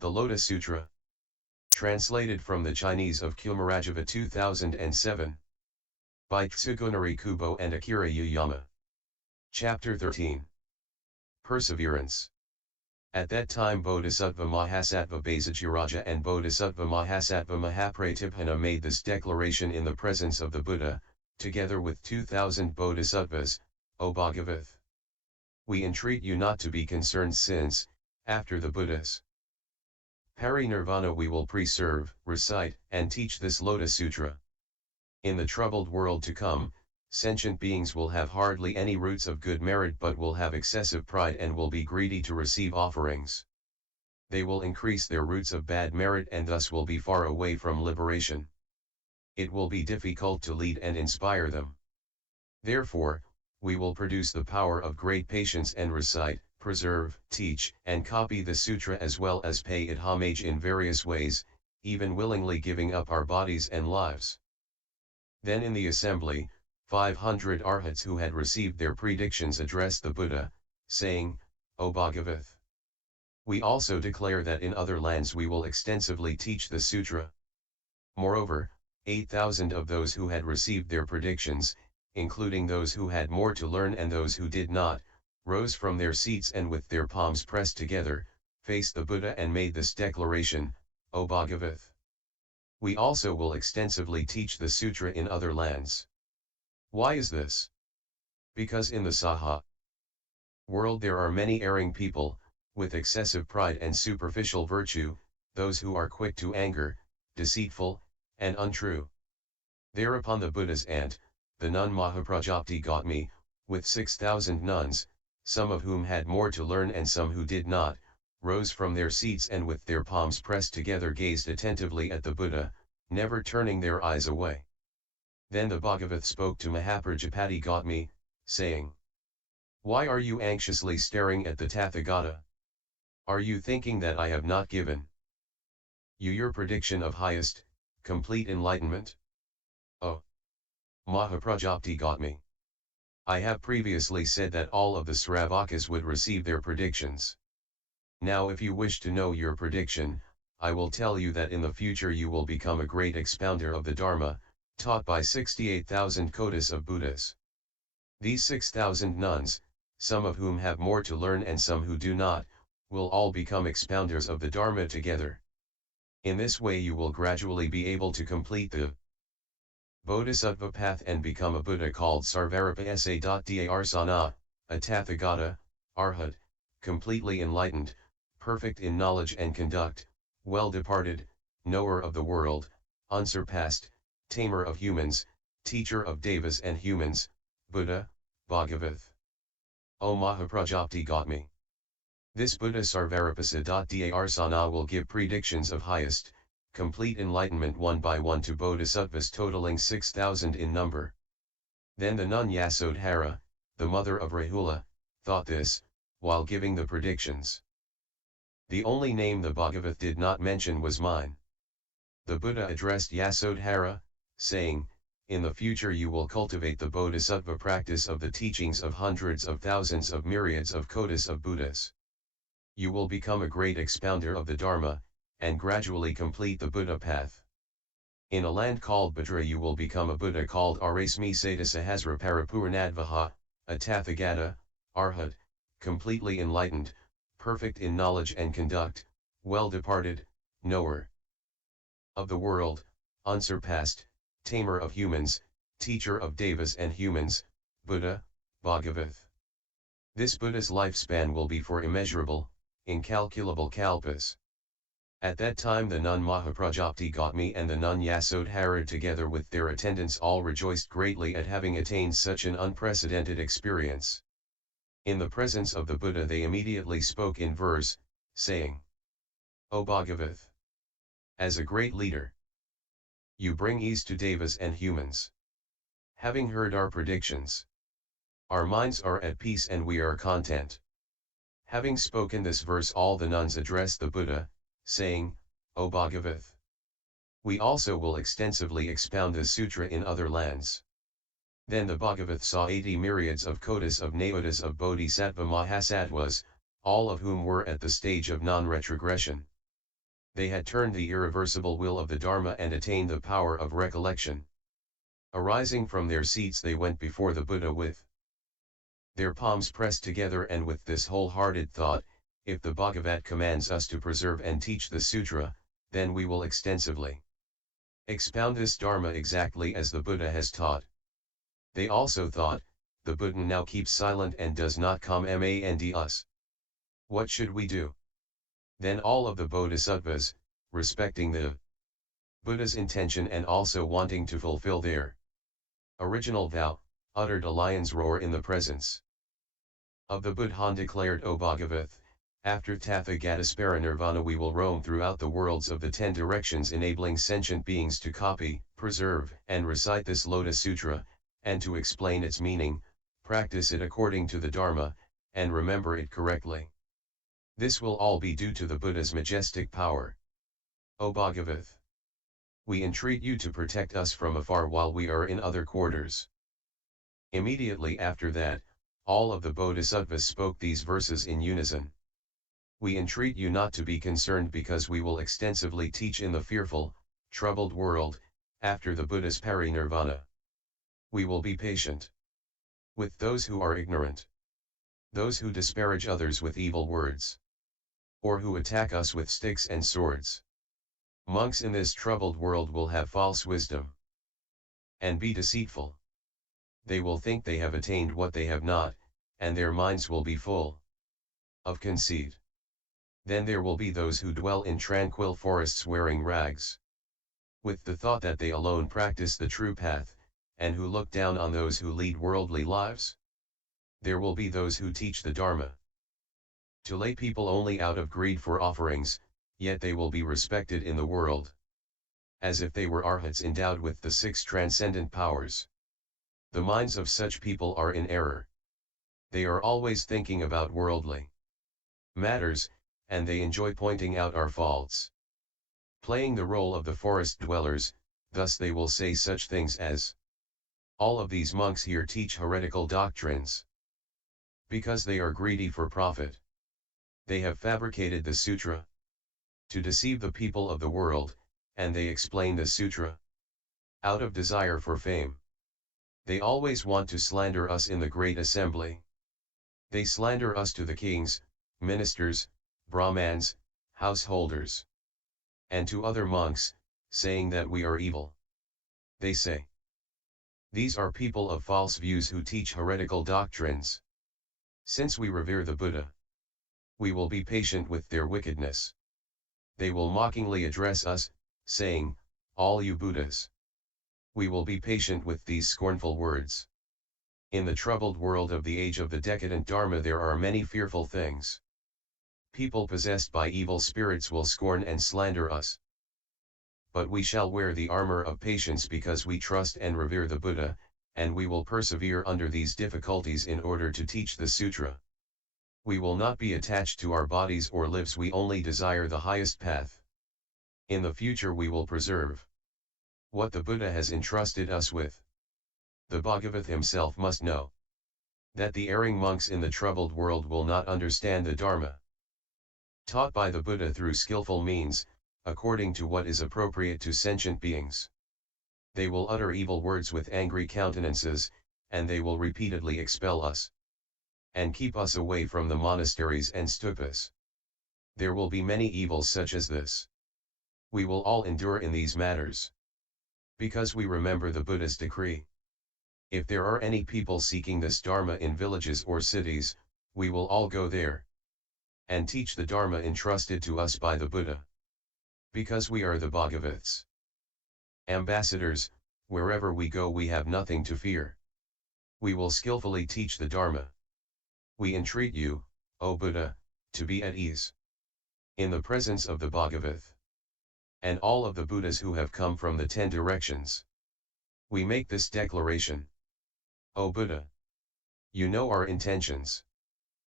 The Lotus Sutra. Translated from the Chinese of Kumarajava 2007. By Tsugunari Kubo and Akira Yuyama. Chapter 13. Perseverance. At that time Bodhisattva Mahasattva Basajiraja and Bodhisattva Mahasattva Mahapratibhana made this declaration in the presence of the Buddha, together with 2,000 Bodhisattvas, O Bhagavath. We entreat you not to be concerned since, after the Buddha's parinirvana we will preserve, recite, and teach this Lotus Sutra. In the troubled world to come, sentient beings will have hardly any roots of good merit but will have excessive pride and will be greedy to receive offerings. They will increase their roots of bad merit and thus will be far away from liberation. It will be difficult to lead and inspire them. Therefore, we will produce the power of great patience and recite, preserve, teach, and copy the sutra as well as pay it homage in various ways, even willingly giving up our bodies and lives. Then in the assembly, 500 arhats who had received their predictions addressed the Buddha, saying, O Bhagavath! We also declare that in other lands we will extensively teach the sutra. Moreover, 8,000 of those who had received their predictions, including those who had more to learn and those who did not, rose from their seats and with their palms pressed together, faced the Buddha and made this declaration, O Bhagavath! We also will extensively teach the sutra in other lands. Why is this? Because in the Saha world there are many erring people, with excessive pride and superficial virtue, those who are quick to anger, deceitful, and untrue. Thereupon the Buddha's aunt, the nun Mahaprajapti Gautami, with 6,000 nuns, some of whom had more to learn and some who did not, rose from their seats and with their palms pressed together gazed attentively at the Buddha, never turning their eyes away. Then the Bhagavath spoke to Mahaprajapati Gautami, saying, Why are you anxiously staring at the Tathagata? Are you thinking that I have not given you your prediction of highest, complete enlightenment? Oh! Mahaprajapti Gautami! I have previously said that all of the Sravakas would receive their predictions. Now if you wish to know your prediction, I will tell you that in the future you will become a great expounder of the Dharma, taught by 68,000 kotis of Buddhas. These 6,000 nuns, some of whom have more to learn and some who do not, will all become expounders of the Dharma together. In this way you will gradually be able to complete the Bodhisattva path and become a Buddha called Sarvarapasa.Darsana, a Tathagata, Arhat, completely enlightened, perfect in knowledge and conduct, well-departed, knower of the world, unsurpassed, tamer of humans, teacher of devas and humans, Buddha, Bhagavath. O Mahaprajapti Gautami! This Buddha Sarvarapasa.Darsana will give predictions of highest, complete enlightenment one by one to bodhisattvas totaling 6,000 in number. Then the nun Yasodhara, the mother of Rahula, thought this, while giving the predictions. The only name the Bhagavath did not mention was mine. The Buddha addressed Yasodhara, saying, In the future you will cultivate the bodhisattva practice of the teachings of hundreds of thousands of myriads of kotis of Buddhas. You will become a great expounder of the Dharma, and gradually complete the Buddha path. In a land called Bhadra you will become a Buddha called Arasmi Sadasahasra Parapurnadvaha, a Tathagata, Arhat, completely enlightened, perfect in knowledge and conduct, well-departed, knower of the world, unsurpassed, tamer of humans, teacher of devas and humans, Buddha, Bhagavath. This Buddha's lifespan will be for immeasurable, incalculable kalpas. At that time the nun Mahaprajapti Gautami and the nun Yasodhara together with their attendants all rejoiced greatly at having attained such an unprecedented experience. In the presence of the Buddha they immediately spoke in verse, saying, O Bhagavath! As a great leader, you bring ease to devas and humans. Having heard our predictions, our minds are at peace and we are content. Having spoken this verse all the nuns addressed the Buddha, saying, O Bhagavath! We also will extensively expound the sutra in other lands. Then the Bhagavath saw 80 myriads of kotis of nayotas of bodhisattva mahasattvas, all of whom were at the stage of non-retrogression. They had turned the irreversible will of the Dharma and attained the power of recollection. Arising from their seats they went before the Buddha with their palms pressed together and with this wholehearted thought, if the Bhagavat commands us to preserve and teach the sutra, then we will extensively expound this Dharma exactly as the Buddha has taught. They also thought, the Buddha now keeps silent and does not command us. What should we do? Then all of the bodhisattvas, respecting the Buddha's intention and also wanting to fulfill their original vow, uttered a lion's roar in the presence of the Buddha and declared, O Bhagavath, after Tathagata Nirvana we will roam throughout the worlds of the 10 directions, enabling sentient beings to copy, preserve, and recite this Lotus Sutra, and to explain its meaning, practice it according to the Dharma, and remember it correctly. This will all be due to the Buddha's majestic power. O Bhagavath, we entreat you to protect us from afar while we are in other quarters. Immediately after that, all of the bodhisattvas spoke these verses in unison. We entreat you not to be concerned because we will extensively teach in the fearful, troubled world, after the Buddha's parinirvana. We will be patient with those who are ignorant, those who disparage others with evil words, or who attack us with sticks and swords. Monks in this troubled world will have false wisdom and be deceitful. They will think they have attained what they have not, and their minds will be full of conceit. Then there will be those who dwell in tranquil forests wearing rags, with the thought that they alone practice the true path, and who look down on those who lead worldly lives. There will be those who teach the Dharma to lay people only out of greed for offerings, yet they will be respected in the world as if they were arhats endowed with the 6 transcendent powers. The minds of such people are in error. They are always thinking about worldly matters, and they enjoy pointing out our faults, playing the role of the forest dwellers. Thus they will say such things as, all of these monks here teach heretical doctrines because they are greedy for profit. They have fabricated the sutra to deceive the people of the world, and they explain the sutra out of desire for fame. They always want to slander us in the great assembly. They slander us to the kings, ministers, brahmans, householders, and to other monks, saying that we are evil. They say, these are people of false views who teach heretical doctrines. Since we revere the Buddha, we will be patient with their wickedness. They will mockingly address us, saying, all you Buddhas. We will be patient with these scornful words. In the troubled world of the age of the decadent Dharma there are many fearful things. People possessed by evil spirits will scorn and slander us. But we shall wear the armor of patience because we trust and revere the Buddha, and we will persevere under these difficulties in order to teach the sutra. We will not be attached to our bodies or lives, we only desire the highest path. In the future we will preserve what the Buddha has entrusted us with. The Bhagavath himself must know that the erring monks in the troubled world will not understand the Dharma taught by the Buddha through skillful means, according to what is appropriate to sentient beings. They will utter evil words with angry countenances, and they will repeatedly expel us and keep us away from the monasteries and stupas. There will be many evils such as this. We will all endure in these matters, because we remember the Buddha's decree. If there are any people seeking this Dharma in villages or cities, we will all go there and teach the Dharma entrusted to us by the Buddha. Because we are the Bhagavats ambassadors, wherever we go we have nothing to fear. We will skillfully teach the Dharma. We entreat you, O Buddha, to be at ease in the presence of the Bhagavath and all of the Buddhas who have come from the 10 directions. We make this declaration. O Buddha, you know our intentions.